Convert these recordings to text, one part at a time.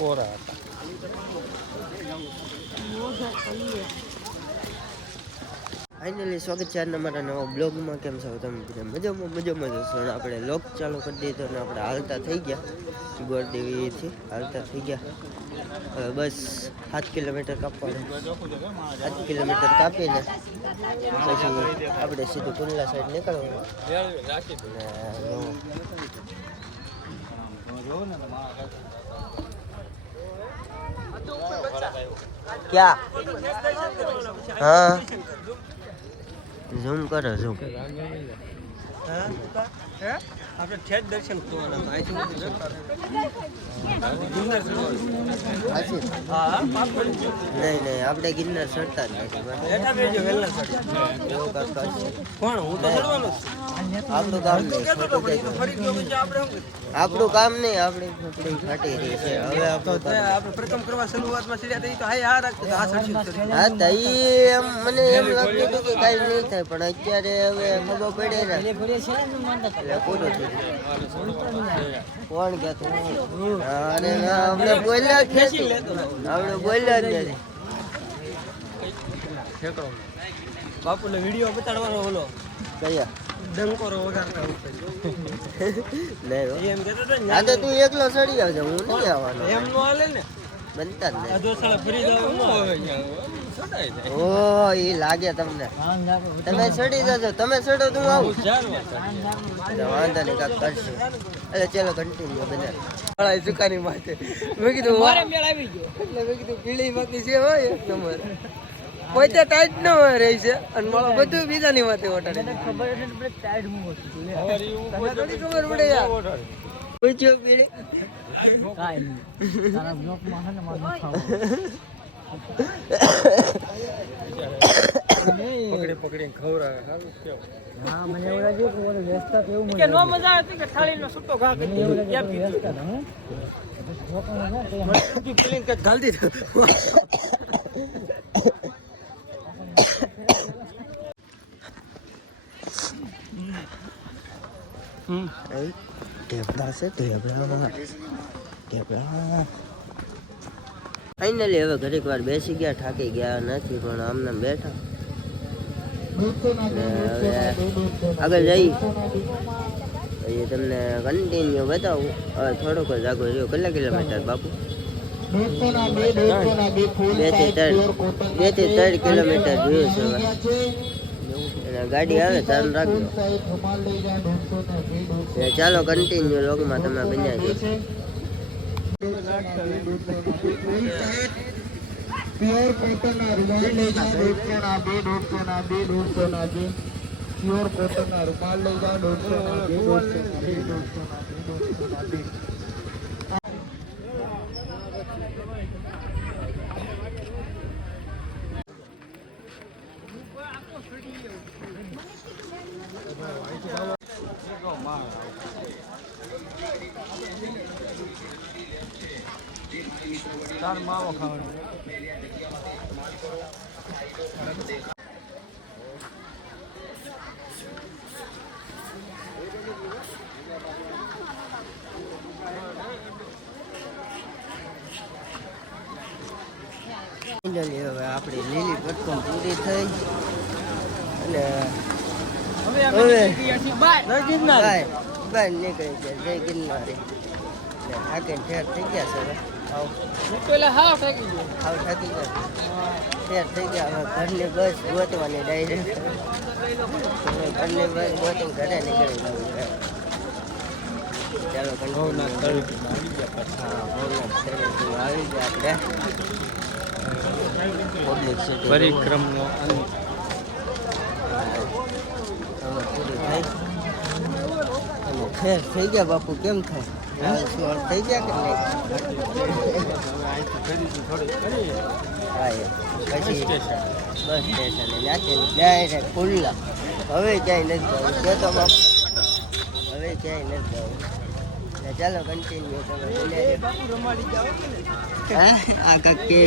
કોરા હતા. ફાઇનલી સ્વાગત છે આજના મારા નવા બ્લોગમાં. કેમ છો તમે બધા? મજામાં જશો. આપણે લોક ચાલુ કરી દીધો અને આપણે હાલતા થઈ ગયા ગોરદેવીથી હાલતા થઈ ગયા. હવે બસ 7 કિલોમીટર કાપવાનું. 7 કિલોમીટર કાપીને પછી આપણે સીધું કુંડલા સાઈડ નીકળવાનું. ક્યાં? હા ઝૂમ કરો ઝૂમ. આપણે ઠેઠ દર્શન કરવાના નહીં આપણે ગિરનાર ચડતા જ નથી. આપણું કામ નહીં, આપણું કામ નહીં, આપણે ફાટી રહી છે. હવે આપણે પ્રથમ કરવા શરૂઆતમાં ચડ્યા હતા તો હા રાખતો હા તો એમ મને એમ લાગતું હતું કે કાંઈ નહીં થાય, પણ અત્યારે હવે ખબર પડે ને એટલે પૂરું થયું. કોણ કહેતું? અરે આપણે બોલ્યા જ નથી, આપણે બોલ્યા જ નથી. બાપુને વિડીયો બતાડવાનો ઓલો કયા ડંકોરો વગાડતા નહીં એમ કહેતો હતો આ તો તું એકલો ચડી આવજો, હું નહીં આવવાનો. એમ નો હાલે ને બનતા જ નહીં. દોસાળા ફરી જાવ ઓ એ લાગે તમને, તમે ચડી જજો. તમે ચડો તું આવું વાંધો નહીં, કાંક કરશું. એટલે ચલો કન્ટિન્યુ બને સુકાની માટે. મેં કીધું એટલે મેં કીધું પીળી બાકી છે હોય એક નંબર. પોતે ટાઈટ ન હોય રહી છે અને મારો બધું બીજાની માથે ઓટાડે. ખબર પડે યાર પૂછ્યો પીળી પકડી ખવડાવે સારું કેવું. હા મને એવું લાગ્યું કે ઓલો વ્યસ્તા તો એવું મને નો મજા આવતી કે થાળીનો સુટ્ટો ઘા કરી દીધો કેમ વ્યસ્તા હતા હું ફિલિંગ કે ગાલ દીધો. ઢેબડા છે, ફાઇનલી હવે ઘડીક વાર બેસી ગયા, થાકી ગયા નથી, પણ આમને બેઠા. હવે આગળ જઈ પછી તમને કન્ટિન્યુ બતાવું. હવે થોડોક જ આગળ રહ્યો. કેટલા કિલોમીટર બાપુ? 2 થી 3 કિલોમીટર જોયું છે. હવે ગાડી આવે ધ્યાન રાખજો. ચાલો કન્ટિન્યુ લોગમાં તમે બન્યા છો. પ્યોર કોટનના રૂમાલ લઈ જાઓ 150 ના 2 પ્યોર કોટનના રૂમાલ લઈ જાઓ 150 ના 2 તાર માવો ખાવાનો. હવે આપણી લીલી પટકમ પૂરી થઈ અને બહાર નીકળી ગયા જય ગિરનારી. થાકીને ઠેર થઈ ગયા છે. હવે હાવ થાકી ગયા, ઠેર થઈ ગયા. હવે ઘરની બસ ગોતવાની ડાયરેક્ટ. ઘરની બસ ગોતીને ઘરે નીકળી જવું. ચાલો ભવનાથ આવી ગયા આપણે. પબ્લિક સિટી પરિક્રમનો પૂરી થઈ અને ફેર થઈ ગયા. બાપુ કેમ થાય? થઈ ગયા કે નહીં? પછી બસ સ્ટેશને નાખીને ડાયરેક્ટ ખુલ્લા. હવે ક્યાંય નથી જવું કે તો બાપુ, હવે ક્યાંય નથી જવું. ચાલો કન્ટિન્યુ તમે આ કાંક કે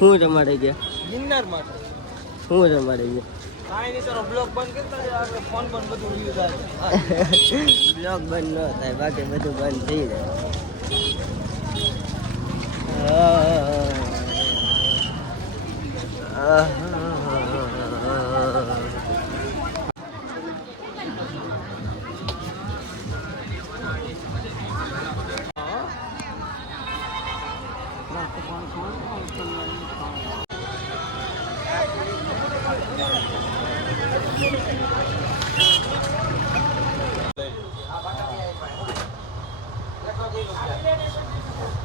શું રમાડી ગયા? ગિરનાર માટે શું રમાડી ગયા? કાંઈ નહીં, તારો બ્લોગ બંધ કરતા આપણે ફોન બંધ બધું વ્યૂ થાય. બ્લોગ બંધ ન થાય, બાકી બધું બંધ થઈ જાય.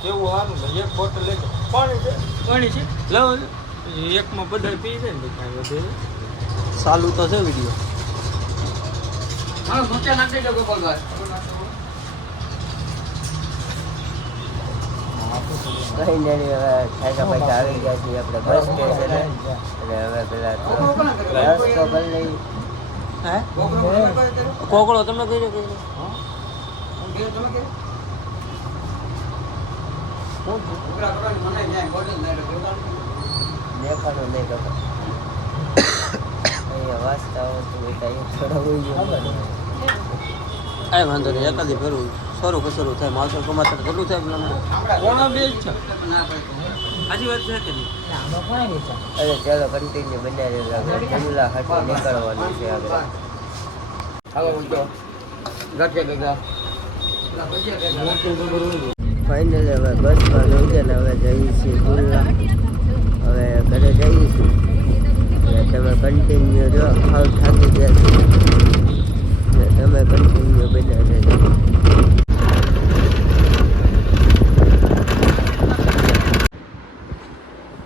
કેવું સારું ને એક બોટલ લેજો પાણી છે લાવો એકમાં બધા પી જાય ને કાંઈ વધે ચાલુ તો છે વિડીયો હા મોટા નાખી દો ગોપાલભાઈ કઈ નહીં હવે ઠાકા પૈસા આવી ગયા છીએ આપણે બસ સ્ટેશન અને હવે પેલા રસ્તો કરી લઈ હે કોકળો તમે કહી દો દેખાડો નહીં તો અહીંયા વાંચતા આવતું હોય તો અહીંયા થોડા હોય કાંઈ વાંધો નહીં એકાદી ફેરવું સારું કસરું થાય માથે કમાતર કેટલું થાય પેલા કોણા બે જ છે આજી વાત છે કે નહીં અરે ચાલો કન્ટિન્યુ બનાવી જમલા હાટું નીકળવાનું છે આગળ ફાઇનલી હવે બસમાં લઈ ને હવે જઈએ છીએ ગુલ્લા હવે ઘરે જઈએ છીએ એટલે તમે કન્ટિન્યુ જો હાવ થાકી ગયા છો તમે કન્ટિન્યુ બન્યા રહેજો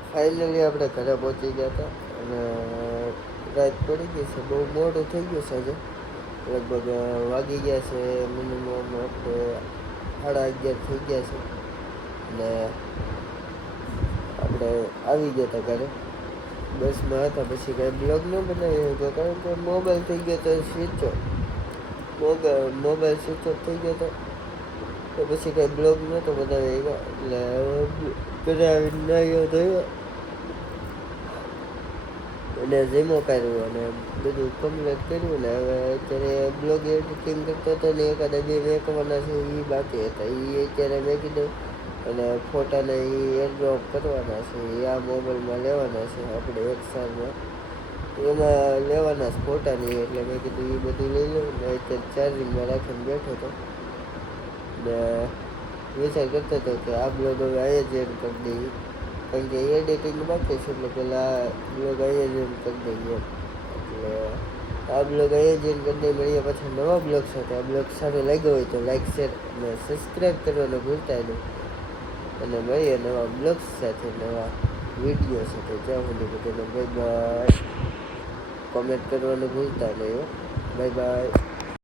ફાઇનલી આપણે ઘરે પહોંચી ગયા હતા અને રાત પડી ગઈ છે બહુ મોડું થઈ ગયું છે આજે લગભગ વાગી ગયા છે મિનિમમ આપણે 11:30 થઈ ગયા છે અને આપણે આવી ગયા હતા ઘરે બસમાં હતા પછી કાંઈ બ્લોગ ન બનાવ્યો હતો કારણ કે મોબાઈલ થઈ ગયો તો switch off mobile switch off થઈ ગયો હતો તો પછી કાંઈ બ્લોગ નહોતો બનાવ્યો એટલે ઘરે આવીને નાહ્યો ધોયો અને જેમો કર્યું અને બધું કમ્પ્લીટ કર્યું ને હવે અત્યારે બ્લોગ એડિટિંગ કરતો હતો ને એકાદા બે મેકવાના છે એ બાકી હતા એ અત્યારે મેં કીધું અને ફોટાને એ એરડ્રોપ કરવાના છે એ આ મોબાઈલમાં લેવાના છે આપણે એક સાલમાં એમાં લેવાના છે ફોટાની એટલે મેં કીધું એ બધું લઈ લઉં ને અત્યારે ચાર્જિંગમાં રાખીને બેઠો હતો ને વિચાર કરતો હતો કે આ બ્લોગ હવે અહીંયા જ એડ કરી દઈએ કારણ કે એડિટિંગ બાકી છે એટલે પહેલાં બ્લોગ અહીંયા જ એડ કરી દઈએ એટલે આ બ્લોગ અહીંયા જ એડ કરી દઈએ મળીએ પછી નવા બ્લોગ સાથે આ બ્લોગ સારો લાગ્યો હોય તો લાઈક શેર અને સબસ્ક્રાઈબ કરવાનું ભૂલતા નહીં અને મળીએ નવા બ્લોગ્સ સાથે નવા વિડીયો સાથે જ્યાં સુધી બધાને બાય બાય કોમેન્ટ કરવાનું ભૂલતા નહીં બાય બાય